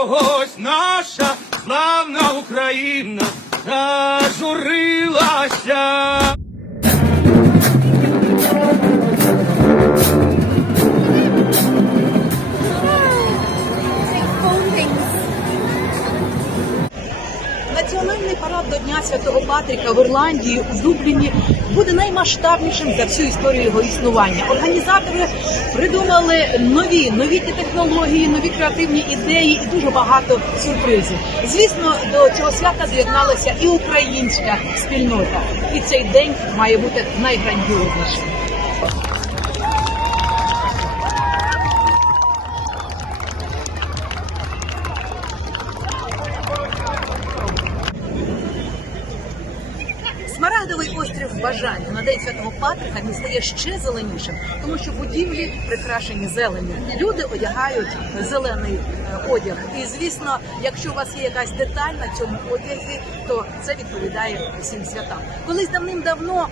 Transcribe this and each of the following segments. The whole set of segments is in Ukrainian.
чогось наша славна Україна зажурилася. Національний парад до Дня Святого Патріка в Ірландії у Дубліні буде наймасштабнішим за всю історію його існування. Організатори придумали нові новітні технології, нові креативні ідеї і дуже багато сюрпризів. Звісно, до цього свята з'єдналася і українська спільнота, і цей день має бути найграндіознішим. Смарагдовий острів бажання на день святого Патрика він стає ще зеленішим, тому що будівлі прикрашені зеленню. Люди одягають зелений е, одяг. І звісно, якщо у вас є якась деталь на цьому одязі, то це відповідає всім святам. Колись давним-давно.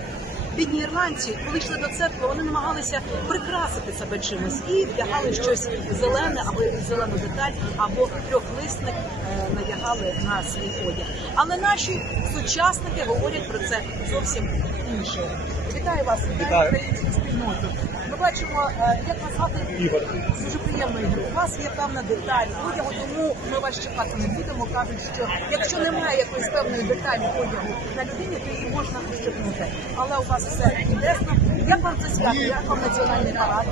Бідні ірландці, коли йшли до церкви, вони намагалися прикрасити себе чимось і вдягали щось зелене або зелену деталь, або трьохлисник е, надягали на свій одяг. Але наші сучасники говорять про це зовсім інше. Вітаю вас, вітаю українську спільноту. Ми бачимо, е, як вас звати Ігор. Дуже приємно, Ігор. У вас є певна деталь. Одягу тому ми вас чекати не будемо. Кажуть, що якщо немає якоїсь певної деталі одягу на людині, то її можна прищепнути. Але у вас все чудесно. Як вам це свято? Як вам національний парад?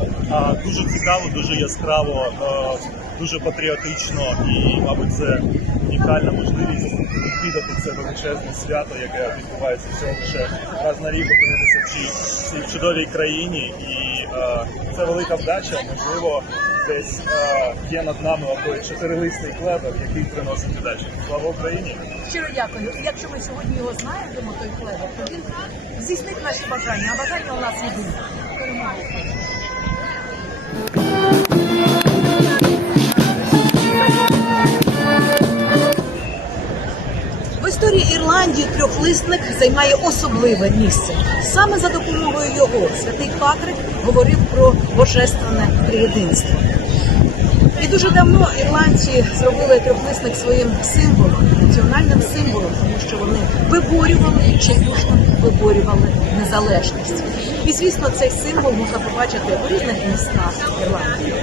Дуже цікаво, дуже яскраво, дуже патріотично і, мабуть, це унікальна можливість відвідати це величезне свято, яке відбувається всього лише раз на рік опинитися в цій, чудовій країні. І це велика вдача. Можливо, десь е, є над нами той чотирилистий клевер, який приносить удачу. Слава Україні! Щиро дякую. Якщо ми сьогодні його знаємо, той клевер, то він здійснить наші бажання. А бажання у нас єдине. В історії Ірландії трьохлисник займає особливе місце. Саме за допомогою його святий Патрик говорив про божественне триєдинство. І дуже давно ірландці зробили трьохлисник своїм символом, національним символом, тому що вони виборювали відчайдушно виборювали незалежність. І звісно, цей символ можна побачити в різних містах Ірландії.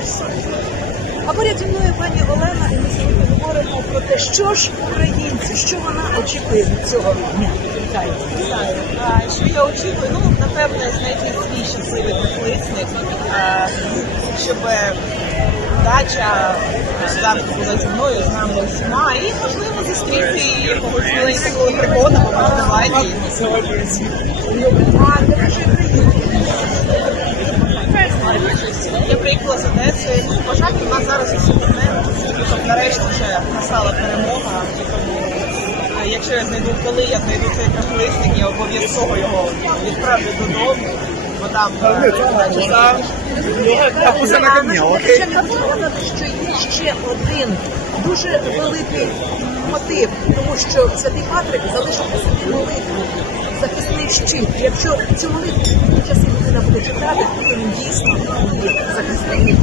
А поряд зі мною пані Олена, і ми сьогодні говоримо про те, що ж українці, що вона очікує від цього дня. Вітаю. Що я очікую? Ну, напевне, знайти свій щасливий підлисник, щоб дача завжди була зі мною, з нами усіма, і можливо зустріти якогось миленького прикольного, можливо, А Я приїхала з Одеси. Ну, бажання нас зараз усі одне, щоб нарешті вже настала перемога. І е, якщо я знайду коли, я знайду цей транслисник, я обов'язково його відправлю додому, е, що є ще один дуже великий мотив, тому що святий Патрик залишив по собі молитву, захисний щит. Якщо цю молитву часи людина буде читати, то він дійсно захисний.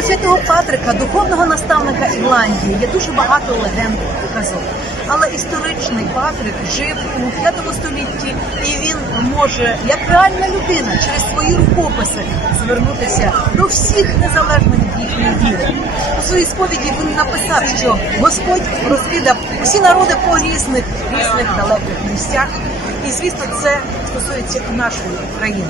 Про Патрика, духовного наставника Ірландії, є дуже багато легенд і казок. Але історичний Патрик жив у 5 столітті, і він може, як реальна людина, через свої рукописи звернутися до всіх незалежно від їхньої віри. У своїй сповіді він написав, що Господь розвідав усі народи по різних різних далеких місцях. І звісно, це стосується і нашої країни.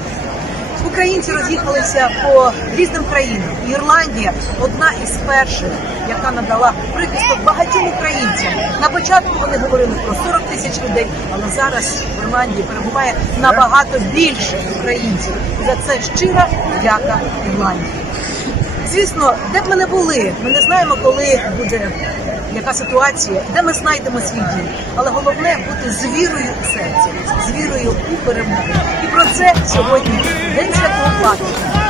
Українці роз'їхалися по різним країнам. Ірландія одна із перших, яка надала прихисток багатьом українцям. На початку вони говорили про 40 тисяч людей, але зараз в Ірландії перебуває набагато більше українців. За це щира дяка Ірландії. Звісно, де б ми не були, ми не знаємо, коли буде яка ситуація, де ми знайдемо свій дім. Але головне бути з вірою у серці, з вірою у перемогу. І про це сьогодні День Святого Патрика.